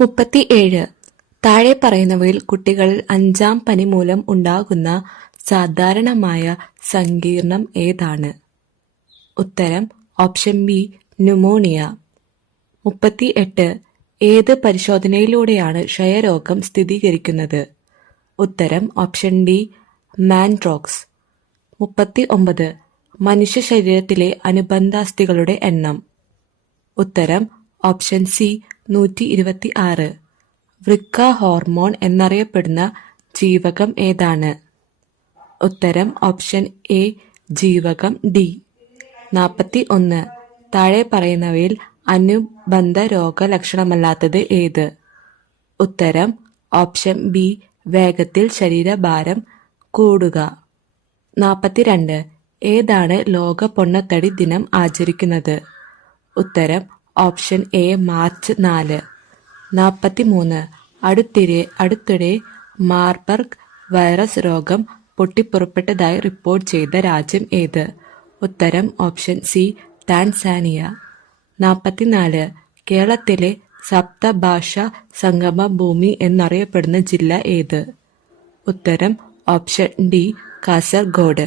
37. താഴെ പറയുന്നവയിൽ കുട്ടികളിൽ അഞ്ചാം പനി മൂലം ഉണ്ടാകുന്ന സാധാരണമായ സങ്കീർണം ഏതാണ്? ഉത്തരം ഓപ്ഷൻ ബി ന്യൂമോണിയ. 38. ഏത് പരിശോധനയിലൂടെയാണ് ക്ഷയരോഗം സ്ഥിരീകരിക്കുന്നത്? ഉത്തരം ഓപ്ഷൻ ഡി മാൻഡ്രോക്സ്. 39. മനുഷ്യ ശരീരത്തിലെ അനുബന്ധാസ്ഥികളുടെ എണ്ണം? ഉത്തരം ഓപ്ഷൻ സി 126. വൃക്ക ഹോർമോൺ എന്നറിയപ്പെടുന്ന ജീവകം ഏതാണ്? ഉത്തരം ഓപ്ഷൻ എ ജീവകം ഡി. 41. താഴെ പറയുന്നവയിൽ അനുബന്ധ രോഗലക്ഷണമല്ലാത്തത് ഏത്? ഉത്തരം ഓപ്ഷൻ ബി വേഗത്തിൽ ശരീരഭാരം കൂടുക. 42. ഏതാണ് ലോക പൊണ്ണത്തടി ദിനം ആചരിക്കുന്നത്? ഉത്തരം ഓപ്ഷൻ എ മാർച്ച് 4. 43. അടുത്തിടെ മാർബർഗ് വൈറസ് രോഗം പൊട്ടിപ്പുറപ്പെട്ടതായി റിപ്പോർട്ട് ചെയ്ത രാജ്യം ഏത്? ഉത്തരം ഓപ്ഷൻ സി ടാൻസാനിയ. 44. കേരളത്തിലെ സപ്തഭാഷാ സംഗമ ഭൂമി എന്നറിയപ്പെടുന്ന ജില്ല ഏത്? ഉത്തരം ഓപ്ഷൻ ഡി കാസർഗോഡ്.